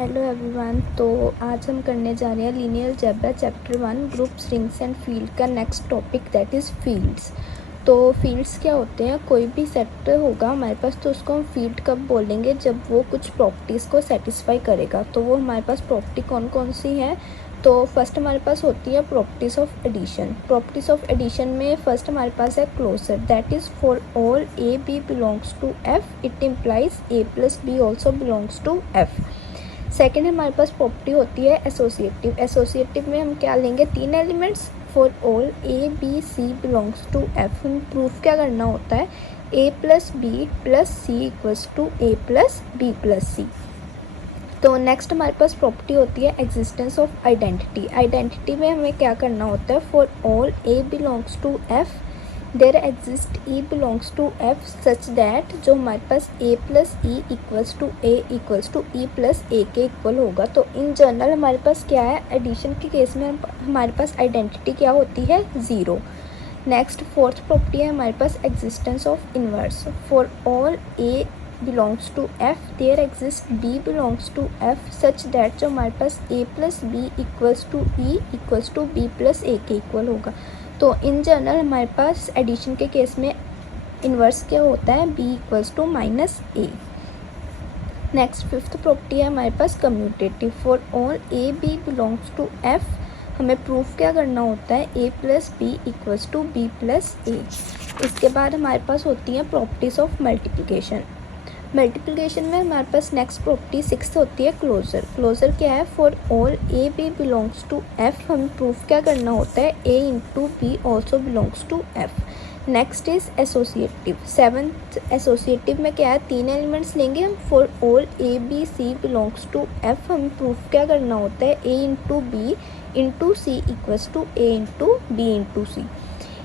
Hello everyone. तो आज हम करने जा रहे हैं linear algebra chapter 1 groups rings and field का next topic that is fields. तो फील्ड्स क्या होते हैं, कोई भी सेट होगा हमारे पास तो उसको हम फील्ड कब बोलेंगे, जब वो कुछ प्रॉपर्टीज़ को सेटिस्फाई करेगा। तो वो हमारे पास प्रॉपर्टी कौन कौन सी है। तो फर्स्ट हमारे पास होती है properties of addition. Properties of addition में फर्स्ट हमारे पास है closure, that is for all A B belongs to F it implies A plus B also belongs to F. Second हमारे पास प्रॉपर्टी होती है एसोसिएटिव। एसोसिएटिव में हम क्या लेंगे, तीन elements for all A B C belongs to F. हम प्रूफ क्या करना होता है, ए plus B plus C equals to A plus B plus C. तो नेक्स्ट हमारे पास प्रॉपर्टी होती है एग्जिस्टेंस ऑफ आइडेंटिटी। आइडेंटिटी में हमें क्या करना होता है, for all A belongs to F there exist E belongs to F such that जो हमारे पास ए plus E equals to A equals to E plus ए के इक्वल होगा। तो इन जनरल हमारे पास क्या है, एडिशन के केस में हमारे पास आइडेंटिटी क्या होती है, ज़ीरो। नेक्स्ट फोर्थ प्रॉपर्टी है हमारे पास existence of inverse. For all A belongs to F there exist B belongs to F such that जो हमारे पास ए plus B equals to E equals to B plus ए के इक्वल होगा। तो in general हमारे पास एडिशन के केस में इन्वर्स क्या होता है, b equals to minus A. Next fifth property है हमारे पास commutative. For all A B belongs to F हमें प्रूफ क्या करना होता है, a plus B equals to B plus A. इसके बाद हमारे पास होती हैं प्रॉपर्टीज़ ऑफ मल्टीप्लिकेशन। मल्टीप्लिकेशन में हमारे पास नेक्स्ट प्रॉपर्टी सिक्स होती है क्लोजर। क्लोजर क्या है, for all A B belongs to F हमें प्रूफ क्या करना होता है, ए into B also belongs to F. Next is associative. Seventh associative में क्या है, तीन एलिमेंट्स लेंगे हम। For all A B C belongs to F हमें प्रूफ क्या करना होता है, ए into B into C equals to A into B into C.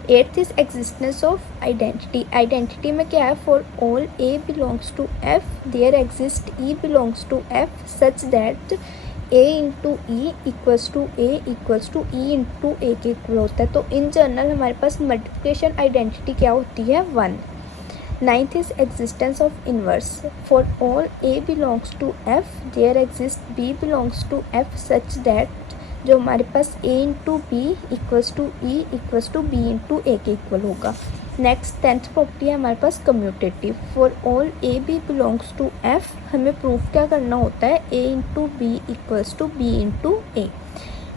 Eighth is existence of identity. Identity में क्या है, for all A belongs to F there exist E belongs to F such that A into E equals to A equals to E into A के equal होता है। तो in general हमारे पास multiplication identity क्या होती है, one. Ninth is existence of inverse. For all A belongs to F there exist B belongs to F such that जो हमारे पास a into B equals to E equals to B into A के equal होगा। Next tenth property है हमारे पास commutative. For all A B belongs to F हमें proof क्या करना होता है, a into B equals to B into A.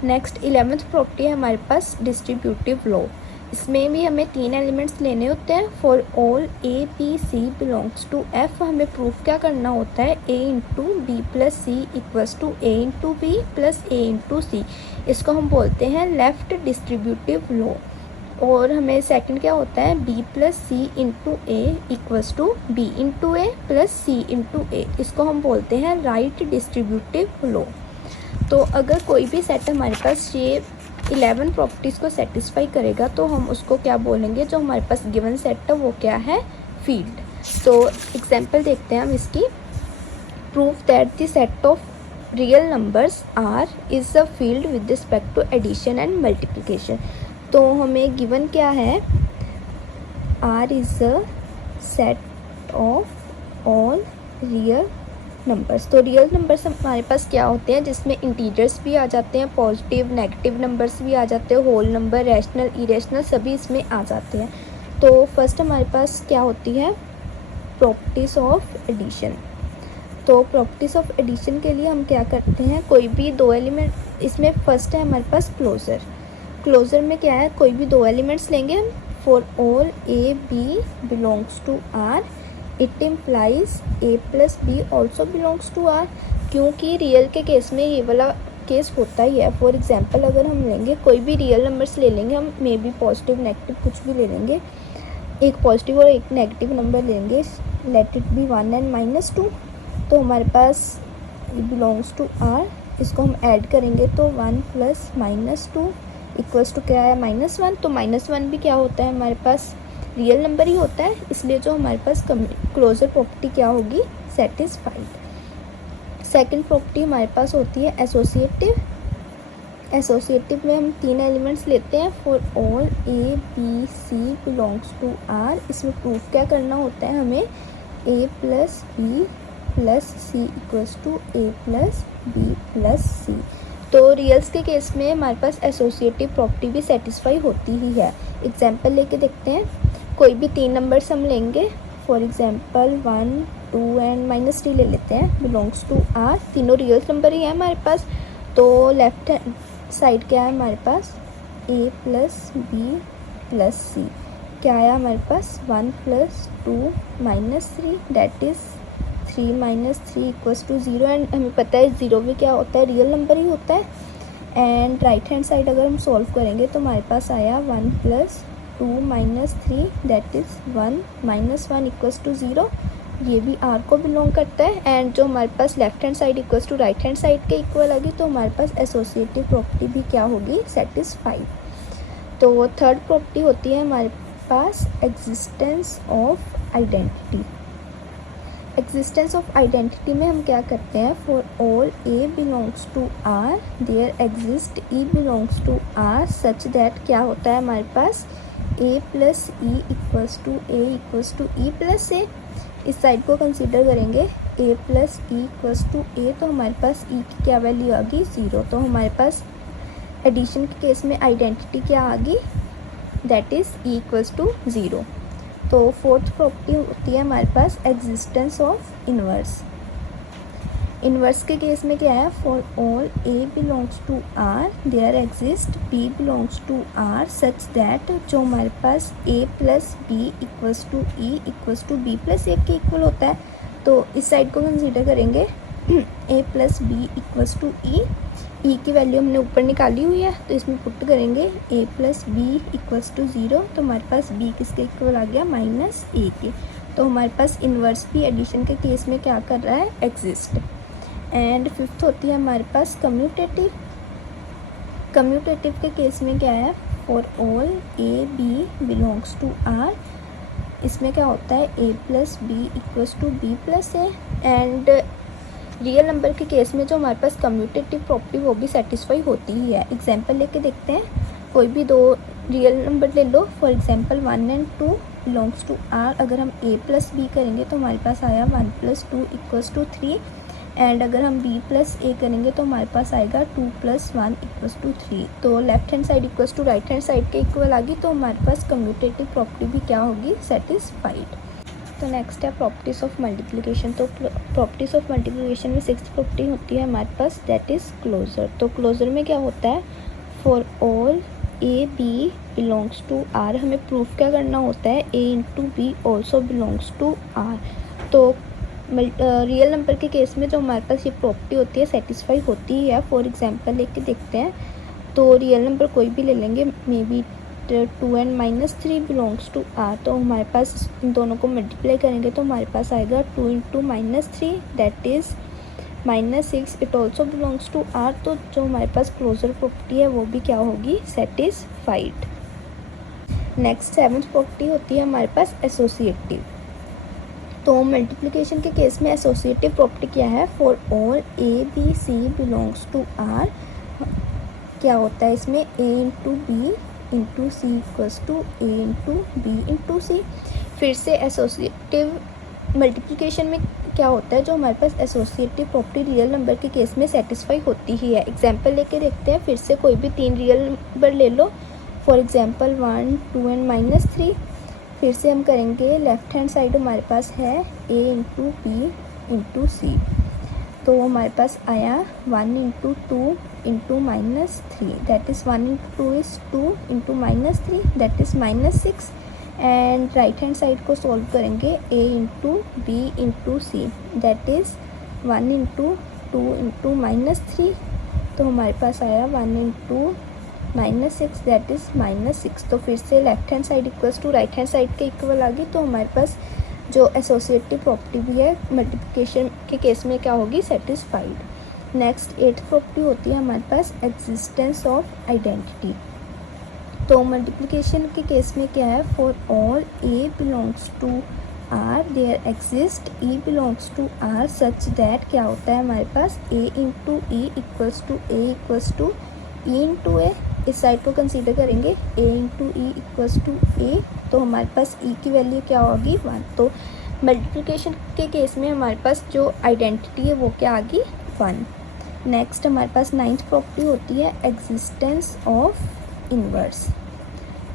Next 11th property है हमारे पास डिस्ट्रीब्यूटिव लॉ। इसमें भी हमें तीन एलिमेंट्स लेने होते हैं। For all A B C belongs to F हमें प्रूफ क्या करना होता है, ए into B plus C equals to A into B plus A into C. इसको हम बोलते हैं लेफ्ट डिस्ट्रीब्यूटिव लॉ। और हमें सेकंड क्या होता है, B plus C into A equals to B into A plus C into A. इसको हम बोलते हैं राइट डिस्ट्रीब्यूटिव लॉ। तो अगर कोई भी सेट हमारे पास ये 11 प्रॉपर्टीज़ को सेटिस्फाई करेगा तो हम उसको क्या बोलेंगे, जो हमारे पास गिवन सेट है वो क्या है, फील्ड। तो एग्जांपल देखते हैं हम इसकी। Proof that the set of real numbers R is a field with respect to addition and multiplication. तो हमें गिवन क्या है, R is a set of all real numbers. तो रियल नंबर्स हमारे पास क्या होते हैं, जिसमें इंटीजर्स भी आ जाते हैं, पॉजिटिव नेगेटिव नंबर्स भी आ जाते हैं, होल नंबर रैशनल इरेशनल सभी इसमें आ जाते हैं। तो फर्स्ट हमारे पास क्या होती है, प्रॉपर्टीज़ ऑफ एडिशन। तो प्रॉपर्टीज़ ऑफ एडिशन के लिए हम क्या करते हैं, कोई भी दो एलिमेंट, इसमें फर्स्ट है हमारे पास क्लोजर। क्लोजर में क्या है, कोई भी दो एलिमेंट्स लेंगे हम। For all A B belongs to R it implies A plus B also belongs to R. क्योंकि रियल के केस में ये वाला केस होता ही है। फॉर एग्जांपल अगर हम लेंगे कोई भी रियल नंबर्स ले लेंगे हम, मे बी पॉजिटिव नेगेटिव कुछ भी ले लेंगे, एक पॉजिटिव और एक नेगेटिव नंबर लेंगे, लेट इट बी 1 एंड -2। तो हमारे पास बिलोंग्स टू आर, इसको हम ऐड करेंगे तो 1 प्लस -2 इक्वल्स टू क्या है, -1। तो -1 भी क्या होता है, हमारे पास रियल नंबर ही होता है, इसलिए जो हमारे पास क्लोजर प्रॉपर्टी क्या होगी, सेटिस्फाइड। सेकंड प्रॉपर्टी हमारे पास होती है एसोसिएटिव। एसोसिएटिव में हम तीन एलिमेंट्स लेते हैं। For all A B C belongs to R इसमें प्रूफ क्या करना होता है हमें, A plus B plus C equals to A plus B plus C. तो रियल्स के केस में हमारे पास एसोसिएटिव प्रॉपर्टी भी सेटिस्फाई होती ही है। एग्जांपल लेके देखते हैं। कोई भी 3 नंबर्स हम लेंगे, फॉर एग्जांपल 1, 2 एंड -3 ले लेते हैं, बिलोंग्स टू आर। तीनों रियल्स नंबर ही है हमारे पास। तो लेफ्ट हैंड साइड क्या है हमारे पास, ए प्लस बी प्लस सी। क्या आया हमारे पास, 1 + 2 - 3 दैट इज़ 3 - 3 = 0। एंड हमें पता है 0 भी क्या होता है, रियल नंबर ही होता है। एंड राइट हैंड साइड अगर हम सॉल्व करेंगे तो हमारे पास आया 1 + 2 - 3 दैट इज़ 1 - 1 = 0। ये भी आर को बिलोंग करता है। एंड जो हमारे पास left hand side = right hand side के इक्वल आएगी, तो हमारे पास एसोसिएटिव प्रॉपर्टी भी क्या होगी, सेटिस्फाइड। तो थर्ड प्रॉपर्टी होती है हमारे पास existence of identity. Existence of identity में हम क्या करते हैं, for all A belongs to R there exist E belongs to R such that क्या होता है हमारे पास, ए plus E equals to E plus a. इस साइड को कंसीडर करेंगे, a plus E equals to a, तो हमारे पास ई की क्या वैल्यू आ गई, 0। तो हमारे पास एडिशन के केस में आइडेंटिटी क्या आ गई, that is e equals to 0। तो फोर्थ प्रॉपर्टी होती है हमारे पास एग्जिस्टेंस ऑफ इन्वर्स। इन्वर्स के केस में क्या है, for all A belongs to R there exist B belongs to R such that, जो हमारे पास ए plus B equals to E equals to B plus ए के इक्वल होता है। तो इस साइड को कंसीडर करेंगे, a plus B equals to e की वैल्यू हमने ऊपर निकाली हुई है, तो इसमें पुट करेंगे a plus B equals to 0। तो हमारे पास बी किसके इक्वल आ गया, -a के। तो हमारे पास इन्वर्स भी एडिशन के केस में क्या कर रहा है, एग्जिस्ट। एंड फिफ्थ होती है हमारे पास कम्यूटेटिव। कम्यूटेटिव के केस में क्या है, for all A B belongs to R. इसमें क्या होता है, ए plus B equals to B plus a. And real number के केस में जो हमारे पास कम्यूटेटिव प्रॉपर्टी वो भी सेटिस्फाई होती ही है। एग्जांपल लेके देखते हैं। कोई भी 2 रियल नंबर ले लो, for example 1 and 2 belongs to R. अगर हम a प्लस बी करेंगे तो हमारे पास आया 1 + 2 = 3। एंड अगर हम b प्लस a करेंगे तो हमारे पास आएगा 2 + 1 = 3। तो left hand side = right hand side के इक्वल आ गई, तो हमारे पास कम्यूटेटिव प्रॉपर्टी भी क्या होगी, सेटिस्फाइड। तो नेक्स्ट है प्रॉपर्टीज़ ऑफ मल्टीप्लिकेशन। तो प्रॉपर्टीज़ ऑफ मल्टीप्लिकेशन में 6th प्रॉपर्टी होती है हमारे पास, दैट इज़ क्लोजर। तो क्लोजर में क्या होता है, for all A B belongs to R. हमें प्रूफ क्या करना होता है, ए into B also belongs to R. तो रियल नंबर के केस में जो हमारे पास ये प्रॉपर्टी होती है सेटिस्फाई होती ही है। फॉर एग्जांपल लेके देखते हैं। तो रियल नंबर कोई भी ले लेंगे, maybe 2 and -3 belongs to R. तो हमारे पास इन दोनों को मल्टीप्लाई करेंगे तो हमारे पास आएगा 2 × -3 that is -6। It also belongs to R. तो जो हमारे पास क्लोजर प्रॉपर्टी है वो भी क्या होगी, सेटिस्फाइड। नेक्स्ट 7th प्रॉपर्टी होती है हमारे पास एसोसिएटिव। तो मल्टीप्लिकेशन के केस में एसोसिएटिव प्रॉपर्टी क्या है, for all A B C belongs to R. क्या होता है इसमें, a into B into C equals to A into B into c. फिर से एसोसिएटिव मल्टीप्लिकेशन में क्या होता है, जो हमारे पास एसोसिएटिव प्रॉपर्टी रियल नंबर के केस में सेटिस्फाई होती ही है। एग्जांपल लेके देखते हैं। फिर से कोई भी 3 रियल नंबर ले लो, फॉर एग्जांपल 1, 2 and -3। फिर से हम करेंगे, लेफ्ट हैंड साइड हमारे पास है ए इंटू बी इंटू सी। तो हमारे पास आया 1 × 2 × -3 that is 1 × 2 is 2 × -3 that is -6। And right hand side को सॉल्व करेंगे, a into B into c that is 1 × 2 × -3। तो हमारे पास आया 1 × -6 दैट इज़ -6। तो फिर से left hand side = right hand side के इक्वल आ गई। तो हमारे पास जो एसोसिएटिव प्रॉपर्टी भी है मल्टीप्लिकेशन के केस में क्या होगी, सेटिस्फाइड। नेक्स्ट 8th प्रॉपर्टी होती है हमारे पास एग्जिस्टेंस ऑफ आइडेंटिटी। तो मल्टीप्लिकेशन के केस में क्या है, for all A belongs to R there exist E belongs to R such that क्या होता है हमारे पास, a into E equals to A equals to E into a. इस साइड को कंसीडर करेंगे, a into E equals to a. तो हमारे पास ई की वैल्यू क्या होगी, 1। तो मल्टीप्लिकेशन के केस में हमारे पास जो आइडेंटिटी है वो क्या आ गई, 1। नेक्स्ट हमारे पास 9th प्रॉपर्टी होती है एग्जिस्टेंस ऑफ इन्वर्स।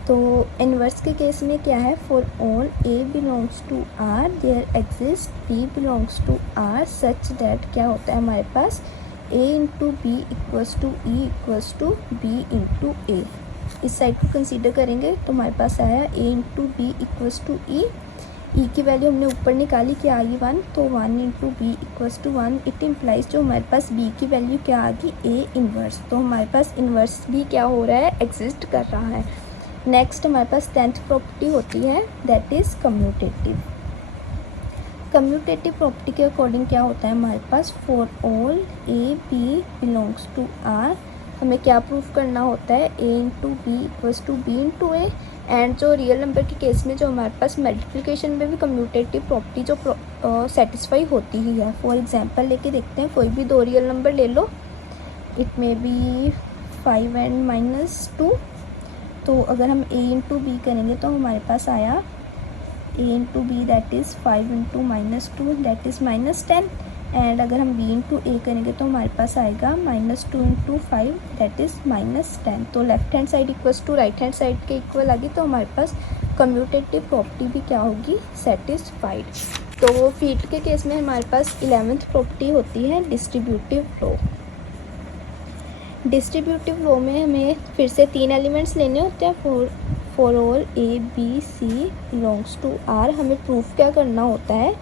तो इन्वर्स के केस में क्या है, for all A belongs to R there exist B belongs to R such that क्या होता है हमारे पास a into B equals to E equals to B into a. इस साइड को कंसीडर करेंगे तो हमारे पास आया a into B equals to e की वैल्यू हमने ऊपर निकाली, क्या आ गई 1, तो 1 into B equals to 1। It implies जो हमारे पास b की वैल्यू क्या आ गई ए इन्वर्स, तो हमारे पास इन्वर्स भी क्या हो रहा है, एग्जिस्ट कर रहा है। नेक्स्ट हमारे पास 10th प्रॉपर्टी होती है that is commutative. Commutative property के अकॉर्डिंग क्या होता है हमारे पास, for all A B belongs to R हमें क्या प्रूफ करना होता है, ए into B equals to B into a. And जो रियल नंबर के केस में जो हमारे पास मल्टीप्लिकेशन में भी कम्यूटेटिव प्रॉपर्टी जो सेटिस्फाई होती ही है। फॉर एग्जांपल लेके देखते हैं, कोई भी दो रियल नंबर ले लो, इट मे बी 5 एंड -2। तो अगर हम ए इंटू बी करेंगे तो हमारे पास आया a into b that is 5 into -2 that is -10। And अगर हम b इंटू ए करेंगे तो हमारे पास आएगा -2 इंटू 5 दैट इज़ -10। तो left hand side equals to right hand side के इक्वल आ गई, तो हमारे पास कम्यूटेटिव प्रॉपर्टी भी क्या होगी, सेटिस्फाइड। तो फील्ड के केस में हमारे पास 11th प्रॉपर्टी होती है डिस्ट्रीब्यूटिव लॉ। डिस्ट्रीब्यूटिव लॉ में हमें फिर से 3 एलिमेंट्स लेने होते हैं, for all A B C belongs to R. हमें प्रूफ क्या करना होता है,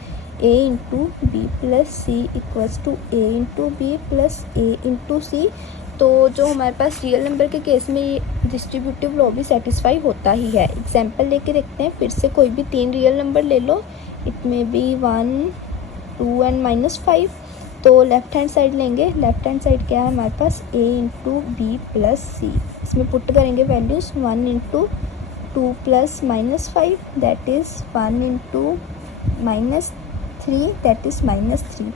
ए into B plus C equals to A into B plus A into c. तो जो हमारे पास रियल नंबर के केस में ये डिस्ट्रीब्यूटिव लॉ भी सेटिस्फाई होता ही है। एग्जांपल लेके देखते हैं, फिर से कोई भी 3 रियल नंबर ले लो, इट में बी 1 2 एंड -5। तो लेफ्ट हैंड साइड लेंगे, लेफ्ट हैंड साइड क्या है हमारे पास, a into B plus c. इसमें पुट करेंगे values, 1 into 2 plus -5 that is 1 into -3 that is -3।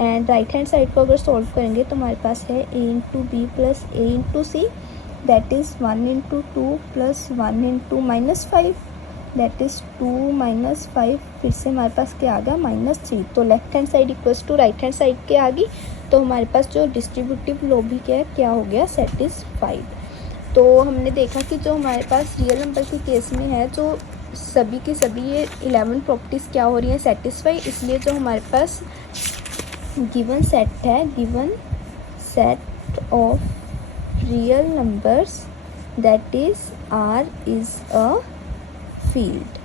And right hand side को अगर सॉल्व करेंगे तो हमारे पास है ए into B plus A into c that is 1 into 2 plus 1 into -5 that is 2 -5। फिर से हमारे पास क्या आ गया, -3। तो left hand side equals to right hand side के आ गई, तो हमारे पास जो डिस्ट्रीब्यूटिव लॉ भी क्या हो गया, सेटिस्फाइड। तो हमने देखा कि जो हमारे पास रियल नंबर के केस में है, जो सभी की सभी ये 11 प्रॉपर्टीज़ क्या हो रही हैं, सेटिस्फाई। इसलिए जो हमारे पास गिवन सेट है, given set of real numbers that is R is a field.